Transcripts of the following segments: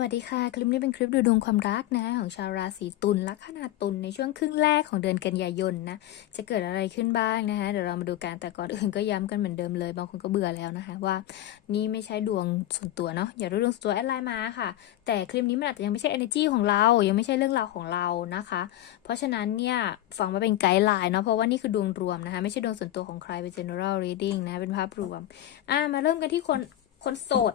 วัสดีค่ะ คลิปนี้เป็นคลิปดูดวงความรักนะของชาวราศีตุลลัคนาตุลในช่วงครึ่งแรกของเดือนกันยายนนะจะเกิดอะไรขึ้นบ้างนะคะเดี๋ยวเรามาดูกันแต่ก่อนอื่นก็ย้ำกันเหมือนเดิมเลย บางคนก็เบื่อแล้วนะคะว่านี่ไม่ใช่ดวงส่วนตัวเนาะอย่ารู้ดวงส่วนตัวแอดไลน์มาค่ะ แต่คลิปนี้มันอาจจะยังไม่ใช่ energy ของเรา ยังไม่ใช่เรื่องราวของเรานะคะ เพราะฉะนั้นเนี่ยฟังมาเป็นไกด์ไลน์เนาะเพราะว่านี่คือดวงรวมนะคะไม่ใช่ดวงส่วนตัวของใครเป็น general reading นะเป็นภาพรวมอะมาเริ่มกันที่คนคนโสด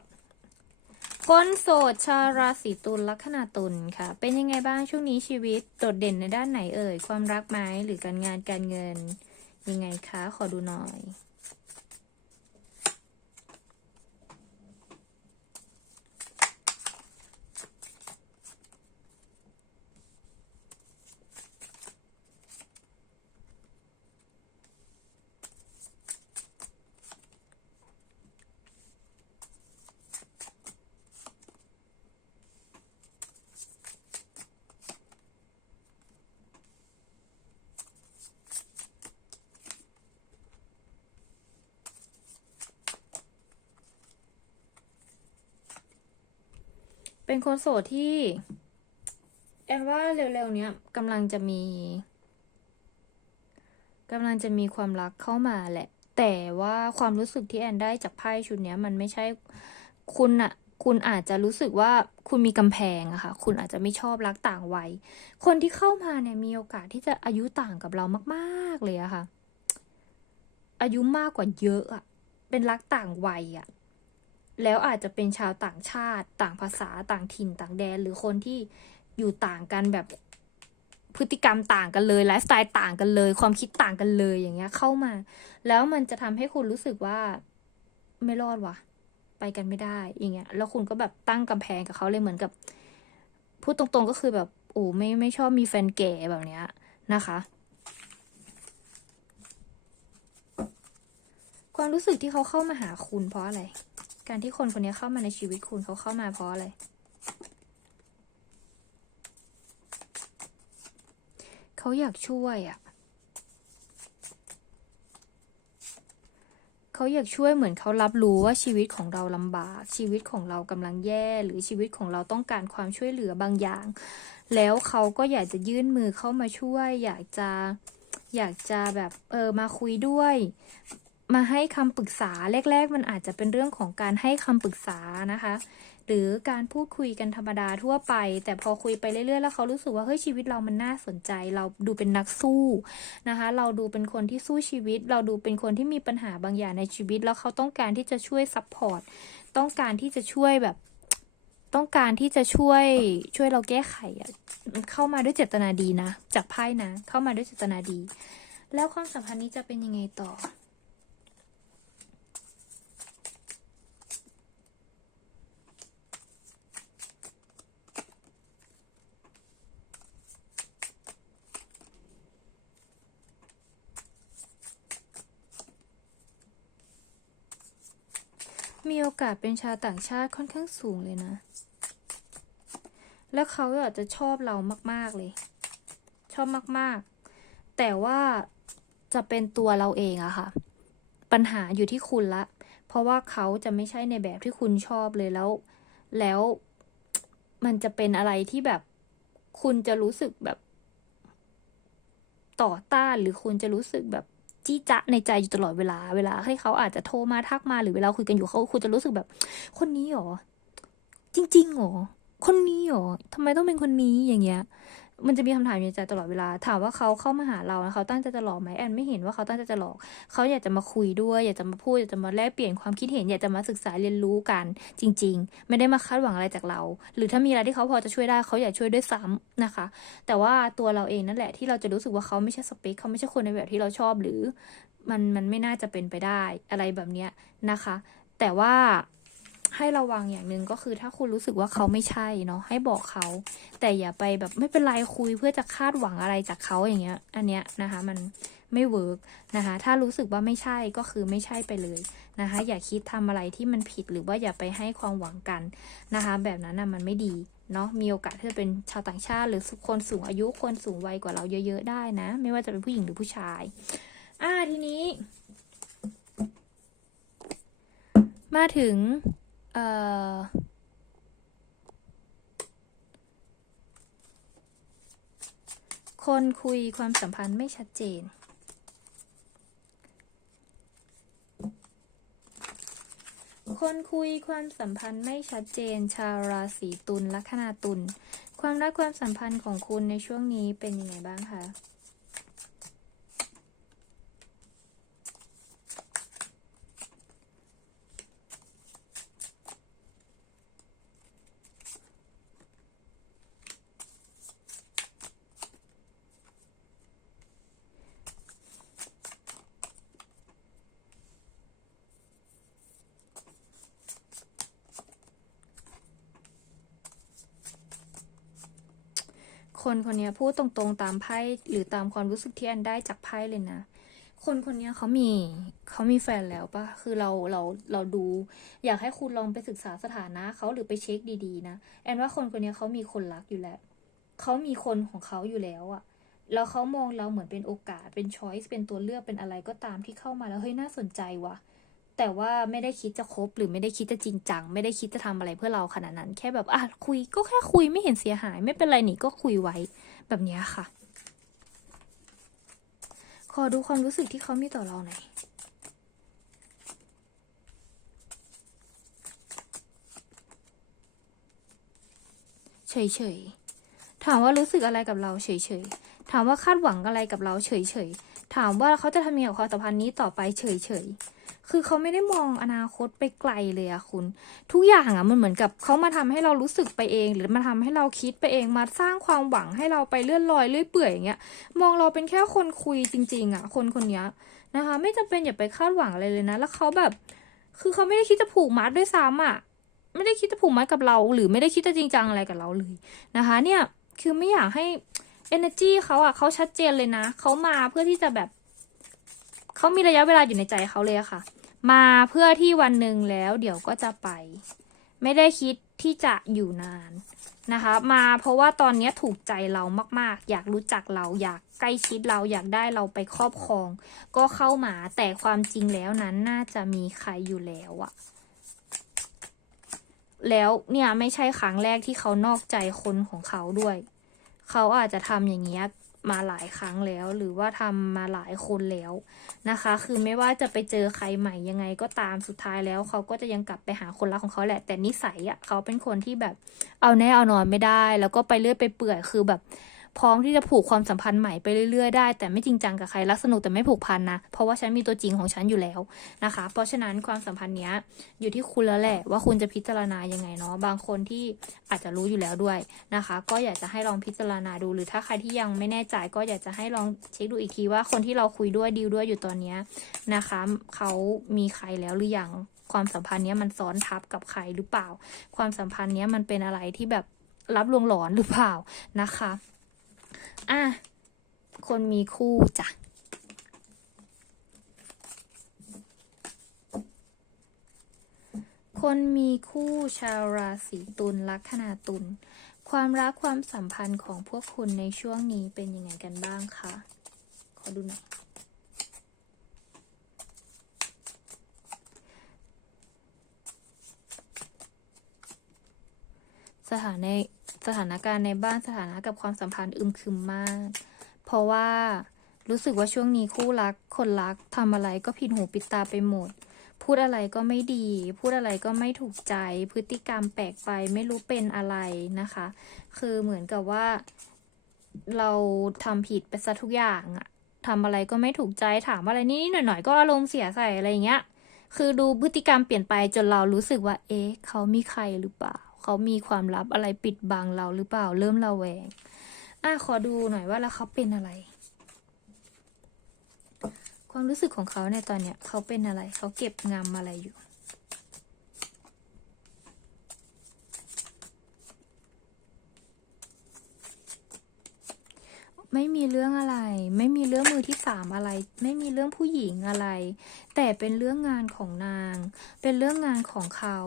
คนโสดชาวราศีตุลลัคนาตุลค่ะ เป็นยังไงบ้างช่วงนี้ชีวิตโดดเด่นในด้านไหนเอ่ย ความรักไหมหรือการงานการเงิน ยังไงคะ ขอดูหน่อย เป็นคนโสดที่ แอนว่าเร็วๆเนี้ยกำลังจะมีกำลังจะมีความรักเข้ามาแหละ แต่ว่าความรู้สึกที่แอนได้จากไพ่ชุดเนี้ยมันไม่ใช่คุณอะคุณอาจจะรู้สึกว่าคุณมีกำแพงอะค่ะคุณอาจจะไม่ชอบรักต่างวัย คนที่เข้ามาเนี่ยมีโอกาสที่จะอายุต่างกับเรามากๆเลยอะค่ะ อายุมากกว่าเยอะอะเป็นรักต่างวัยอะ แล้วอาจจะเป็นชาวต่างชาติ ต่างภาษาต่างถิ่นต่างแดน หรือคนที่อยู่ต่างกันแบบพฤติกรรมต่างกันเลยไลฟ์สไตล์ต่างกันเลย ความคิดต่างกันเลยอย่างเงี้ยเข้ามา แล้วมันจะทำให้คุณรู้สึกว่าไม่รอดวะไปกันไม่ได้อย่างเงี้ยแล้วคุณก็แบบตั้งกำแพงกับเขาเลยเหมือนกับพูดตรงๆก็คือแบบโอ้ไม่ไม่ชอบมีแฟนแก่แบบเนี้ยนะคะ ความรู้สึกที่เขาเข้ามาหาคุณเพราะอะไร การที่คนคนนี้เข้ามาในชีวิตคุณเขาเข้ามาเพราะอะไร เขาอยากช่วยอะ่ะ เขาอยากช่วยเหมือนเขารับรู้ว่าชีวิตของเราลำบาก ชีวิตของเรากำลังแย่ หรือชีวิตของเราต้องการความช่วยเหลือบางอย่าง แล้วเขาก็อยากจะยื่นมือเข้ามาช่วย อยากจะอยากจะแบบเออมาคุยด้วย มาให้คำปรึกษาแรก ๆ มันอาจจะเป็นเรื่องของการให้คำปรึกษานะคะ หรือการพูดคุยกันธรรมดาทั่วไป แต่พอคุยไปเรื่อยๆ แล้วเขารู้สึกว่าเฮ้ยชีวิตเรามันน่าสนใจ เราดูเป็นนักสู้นะคะ เราดูเป็นคนที่สู้ชีวิต เราดูเป็นคนที่มีปัญหาบางอย่างในชีวิต แล้วเขาต้องการที่จะช่วยซัพพอร์ตต้องการที่จะช่วยแบบต้องการที่จะช่วยช่วยเราแก้ไขอะเข้ามาด้วยเจตนาดีนะ จากไพ่นะ เข้ามาด้วยเจตนาดี แล้วความสัมพันธ์นี้จะเป็นยังไงต่อ มีโอกาสเป็นชาวต่างชาติค่อนข้างสูงเลยนะ แล้วเขาอาจจะชอบเรามาก ๆเลย ชอบมาก ๆ แต่ว่าจะเป็นตัวเราเองอะค่ะ ปัญหาอยู่ที่คุณละ เพราะว่าเขาจะไม่ใช่ในแบบที่คุณชอบเลยแล้ว แล้วมันจะเป็นอะไรที่แบบคุณจะรู้สึกแบบต่อต้านหรือคุณจะรู้สึกแบบ จี้จะในใจอยู่ตลอดเวลา เวลาให้เขาอาจจะโทรมาทักมาหรือเวลาคุยกันอยู่เขาคุณจะรู้สึกแบบ คนนี้หรอ จริงๆหรอ คนนี้หรอทำไมต้องเป็นคนนี้อย่างเงี้ย มันจะมีคำถามอยู่ในใจตลอดเวลา ถามว่าเขาเข้ามาหาเรานะเขาตั้งใจจะหลอกไหมแอนไม่เห็นว่าเขาตั้งใจจะหลอก เขาอยากจะมาคุยด้วย อยากจะมาพูด อยากจะมาแลกเปลี่ยนความคิดเห็น อยากจะมาศึกษาเรียนรู้กันจริง ๆ ไม่ได้มาคาดหวังอะไรจากเรา หรือถ้ามีอะไรที่เขาพอจะช่วยได้เขาอยากช่วยด้วยซ้ำนะคะ แต่ว่าตัวเราเองนั่นแหละที่เราจะรู้สึกว่าเขาไม่ใช่สเปคเขาไม่ใช่คนในแบบที่เราชอบหรือ มันมันไม่น่าจะเป็นไปได้อะไรแบบเนี้ยนะคะ แต่ว่า ให้ระวังอย่างหนึ่งก็คือถ้าคุณรู้สึกว่าเขาไม่ใช่เนาะให้บอกเขา แต่อย่าไปแบบไม่เป็นไรคุยเพื่อจะคาดหวังอะไรจากเขาอย่างเงี้ย อันเนี้ยนะคะมันไม่เวิร์กนะคะถ้ารู้สึกว่าไม่ใช่ก็คือไม่ใช่ไปเลยนะคะ อย่าคิดทำอะไรที่มันผิดหรือว่าอย่าไปให้ความหวังกันนะคะ แบบนั้นนะมันไม่ดีเนาะมีโอกาสที่จะเป็นชาวต่างชาติ หรือคนสูงอายุคนสูงวัยกว่าเราเยอะๆได้นะ ไม่ว่าจะเป็นผู้หญิงหรือผู้ชาย อ่าทีนี้ มาถึง เออคนคุยความสัมพันธ์ไม่ชัดเจน คนคุยความสัมพันธ์ไม่ชัดเจน ชาวราศีตุลลัคนาตุล ความรักความสัมพันธ์ของคุณในช่วงนี้เป็นยังไงบ้างคะ คนคนนี้พูดตรงๆตามไพ่หรือตามความรู้สึกที่แอนได้จากไพ่เลยนะ คนคนนี้เขามีเขามีแฟนแล้วปะคือเราเราเราดู อยากให้คุณลองไปศึกษาสถานะเขาหรือไปเช็คดีๆนะแอนว่าคนคนนี้เขามีคนรักอยู่แล้วเขามีคนของเขาอยู่แล้วอะแล้วเขามองเราเหมือนเป็นโอกาสเป็นช้อยส์เป็นตัวเลือกเป็นอะไรก็ตามที่เข้ามาแล้วเฮ้ยน่าสนใจว่ะ แต่ว่าไม่ได้คิดจะคบหรือไม่ได้คิดจะจริงจัง ไม่ได้คิดจะทำอะไรเพื่อเราขนาดนั้น แค่แบบอะคุยก็แค่คุยไม่เห็นเสียหาย ไม่เป็นไรนี่ก็คุยไว้แบบนี้ค่ะ ขอดูความรู้สึกที่เขามีต่อเราหน่อยเฉยๆ ถามว่ารู้สึกอะไรกับเราเฉยๆ ถามว่าคาดหวังอะไรกับเราเฉยๆ ถามว่าเขาจะทำยังไงกับความสัมพันธ์นี้ต่อไปเฉยๆ คือเขาไม่ได้มองอนาคตไปไกลเลยอะคุณ ทุกอย่างอะมันเหมือนกับเขามาทำให้เรารู้สึกไปเอง หรือมาทำให้เราคิดไปเองมาสร้างความหวังให้เราไปเลื่อนลอยเลื่อยเปื่อยอย่างเงี้ยมองเราเป็นแค่คนคุยจริง ๆอะคนคนเนี้ยนะคะ ไม่จำเป็นอย่าไปคาดหวังอะไรเลยนะ แล้วเขาแบบ คือเขาไม่ได้คิดจะผูกมัดด้วยซ้ำอะไม่ได้คิดจะผูกมัดกับเรา หรือไม่ได้คิดจะจริงจังอะไรกับเราเลยนะคะ เนี่ยคือไม่อยากให้ energy เขาอะเขาชัดเจนเลยนะเขามาเพื่อที่จะแบบเขามีระยะเวลาอยู่ในใจเขาเลยอะค่ะ มาเพื่อที่วันหนึ่งแล้วเดี๋ยวก็จะไป ไม่ได้คิดที่จะอยู่นานนะคะ มาเพราะว่าตอนนี้ถูกใจเรามาก ๆ อยากรู้จักเราอยากใกล้ชิดเราอยากได้เราไปครอบครอง ก็เข้ามาแต่ความจริงแล้วนั้นน่าจะมีใครอยู่แล้วอะแล้วเนี่ยไม่ใช่ครั้งแรกที่เขานอกใจคนของเขาด้วย เขาอาจจะทำอย่างเงี้ย มาหลายครั้งแล้ว หรือว่าทำมาหลายคนแล้วนะคะ คือไม่ว่าจะไปเจอใครใหม่ยังไงก็ตามสุดท้ายแล้ว เขาก็จะยังกลับไปหาคนรักของเขาแหละ แต่นิสัยอะเขาเป็นคนที่แบบเอาแน่เอานอนไม่ได้ แล้วก็ไปเลื่อยไปเปื่อยคือแบบ พร้อมที่จะผูกความสัมพันธ์ใหม่ไปเรื่อยๆได้ แต่ไม่จริงจังกับใครรักสนุกแต่ไม่ผูกพันนะ เพราะว่าฉันมีตัวจริงของฉันอยู่แล้วนะคะ เพราะฉะนั้นความสัมพันธ์เนี้ยอยู่ที่คุณแล้วแหละ ว่าคุณจะพิจารณายังไงเนาะบางคนที่อาจจะรู้อยู่แล้วด้วยนะคะ ก็อยากจะให้ลองพิจารณาดู หรือถ้าใครที่ยังไม่แน่ใจก็อยากจะให้ลองเช็คดูอีกทีว่าคนที่เราคุยด้วยดีลด้วยอยู่ตอนเนี้ยนะคะเขามีใครแล้วหรือยังความสัมพันธ์เนี้ยมันซ้อนทับกับใครหรือเปล่า ความสัมพันธ์เนี้ยมันเป็นอะไรที่แบบรับลวงหลอนหรือเปล่านะคะ อะ คนมีคู่จ้ะ คนมีคู่ชาวราศีตุลลัคนาตุล ความรักความสัมพันธ์ของพวกคุณในช่วงนี้เป็นยังไงกันบ้างคะ ขอดูหน่อยสถานใน สถานการณ์ในบ้านสถานะกับความสัมพันธ์อึมครึมมาก เพราะว่ารู้สึกว่าช่วงนี้คู่รัก คนรักทำอะไรก็ผิดหูผิดตาไปหมด พูดอะไรก็ไม่ดี พูดอะไรก็ไม่ถูกใจ พฤติกรรมแปลกไปไม่รู้เป็นอะไรนะคะ คือเหมือนกับว่า เราทำผิดไปซะทุกอย่างอะทำอะไรก็ไม่ถูกใจถามอะไรนิดหน่อยๆ ก็อารมณ์เสียใส่อะไรอย่างเงี้ย คือดูพฤติกรรมเปลี่ยนไปจนเรารู้สึกว่า เอ๊ะ เขามีใครหรือเปล่า เขามีความลับอะไรปิดบังเราหรือเปล่า เริ่มระแวง อะขอดูหน่อยว่าแล้วเขาเป็นอะไร ความรู้สึกของเขาในตอนเนี้ยเขาเป็นอะไร เขาเก็บงำอะไรอยู่ ไม่มีเรื่องอะไร ไม่มีเรื่องมือที่สามอะไร ไม่มีเรื่องผู้หญิงอะไร แต่เป็นเรื่องงานของนาง เป็นเรื่องงานของเขา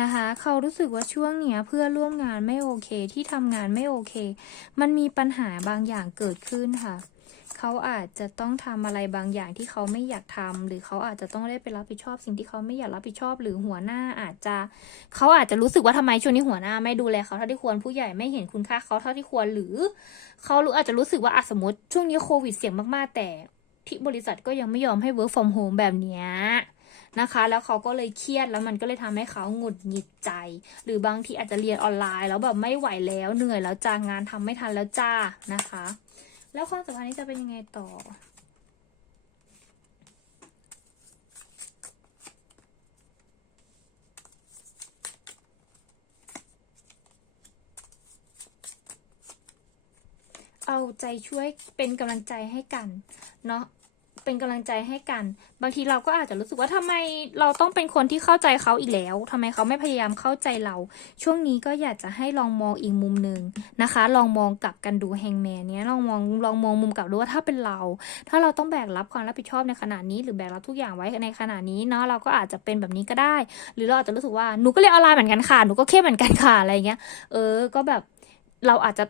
นะคะเขารู้สึกว่าช่วงเนี้ยเพื่อร่วมงานไม่โอเคที่ทำงานไม่โอเค มันมีปัญหาบางอย่างเกิดขึ้นค่ะ เขาอาจจะต้องทำอะไรบางอย่างที่เขาไม่อยากทำหรือเขาอาจจะต้องได้ไปรับผิดชอบ สิ่งที่เขาไม่อยากรับผิดชอบ หรือหัวหน้าอาจจะเขาอาจจะรู้สึกว่าทำไมช่วงนี้หัวหน้าไม่ดูแลเขาเท่าที่ควรผู้ใหญ่ไม่เห็นคุณค่าเขาเท่าที่ควรหรือเขารู้อาจจะรู้สึกว่าอสมมติช่วงนี้โควิดเสี่ยงมากๆ แต่ที่บริษัทก็ยังไม่ยอมให้ work from home แบบเนี้ยนะคะ แล้วเขาก็เลยเครียดแล้วมันก็เลยทำให้เขาหงุดหงิดใจ หรือบางทีอาจจะเรียนออนไลน์ แล้วแบบไม่ไหวแล้วเหนื่อยแล้วจ้างานทำไม่ทันแล้วจ้านะคะ แล้วความสัมพันธ์นี้จะเป็นยังไงต่อ เอาใจช่วยเป็นกำลังใจให้กัน เนาะ เป็นกำลังใจให้กัน บางทีเราก็อาจจะรู้สึกว่าทำไมเราต้องเป็นคนที่เข้าใจเขาอีกแล้วทำไมเขาไม่พยายามเข้าใจเรา ช่วงนี้ก็อยากจะให้ลองมองอีกมุมหนึ่งนะคะ ลองมองกลับกันดูแฮงแมนเนี้ยลองมองลองมองมุมกลับดูว่าถ้าเป็นเรา ถ้าเราต้องแบกรับความรับผิดชอบในขณะนี้ หรือแบกรับทุกอย่างไว้ในขณะนี้เนาะเราก็อาจจะเป็นแบบนี้ก็ได้ หรือเราอาจจะรู้สึกว่าหนูก็เรียนออนไลน์เหมือนกันค่ะหนูก็เครียดเหมือนกันค่ะอะไรเงี้ยเออก็แบบเราอาจจะ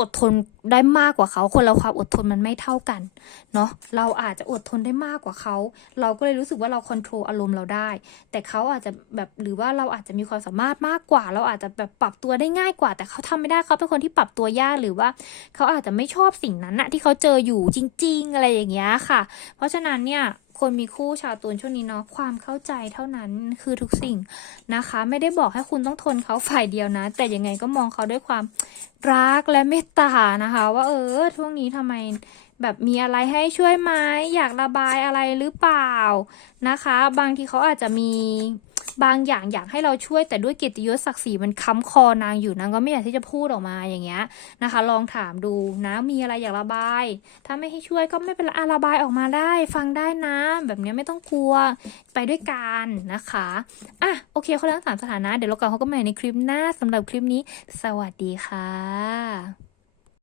อดทนได้มากกว่าเขา คนเราความอดทนมันไม่เท่ากันเนาะเราอาจจะอดทนได้มากกว่าเขา เราก็เลยรู้สึกว่าเราควบคุมอารมณ์เราได้ แต่เขาอาจจะแบบหรือว่าเราอาจจะมีความสามารถมากกว่า เราอาจจะแบบปรับตัวได้ง่ายกว่า แต่เขาทำไม่ได้เขาเป็นคนที่ปรับตัวยากหรือว่า เขาอาจจะไม่ชอบสิ่งนั้นนะที่เขาเจออยู่จริง ๆ อะไรอย่างเงี้ยค่ะ เพราะฉะนั้นเนี่ย คนมีคู่ชาวตุลช่วงนี้เนาะความเข้าใจเท่านั้นคือทุกสิ่งนะคะ ไม่ได้บอกให้คุณต้องทนเขาฝ่ายเดียวนะ แต่ยังไงก็มองเขาด้วยความรักและเมตตานะคะ ว่าเออช่วงนี้ทำไมแบบมีอะไรให้ช่วยไหมอยากระบายอะไรหรือเปล่านะคะ บางทีเขาอาจจะมี บางอย่างอยากให้เราช่วยแต่ด้วยเกียรติยศศักดิ์ศรีมันค้ำคอนางอยู่นางก็ไม่อยากที่จะพูดออกมาอย่างเงี้ยนะคะ ลองถามดูนะมีอะไรอยากระบาย ถ้าไม่ให้ช่วยก็ไม่เป็นไรระบายออกมาได้ ฟังได้นะ แบบเนี้ยไม่ต้องกลัวไปด้วยกันนะคะอะโอเคเขาทั้งสามสถานะเดี๋ยวเรากลับเขาก็มาในคลิปหน้าสำหรับคลิปนี้ สวัสดีค่ะ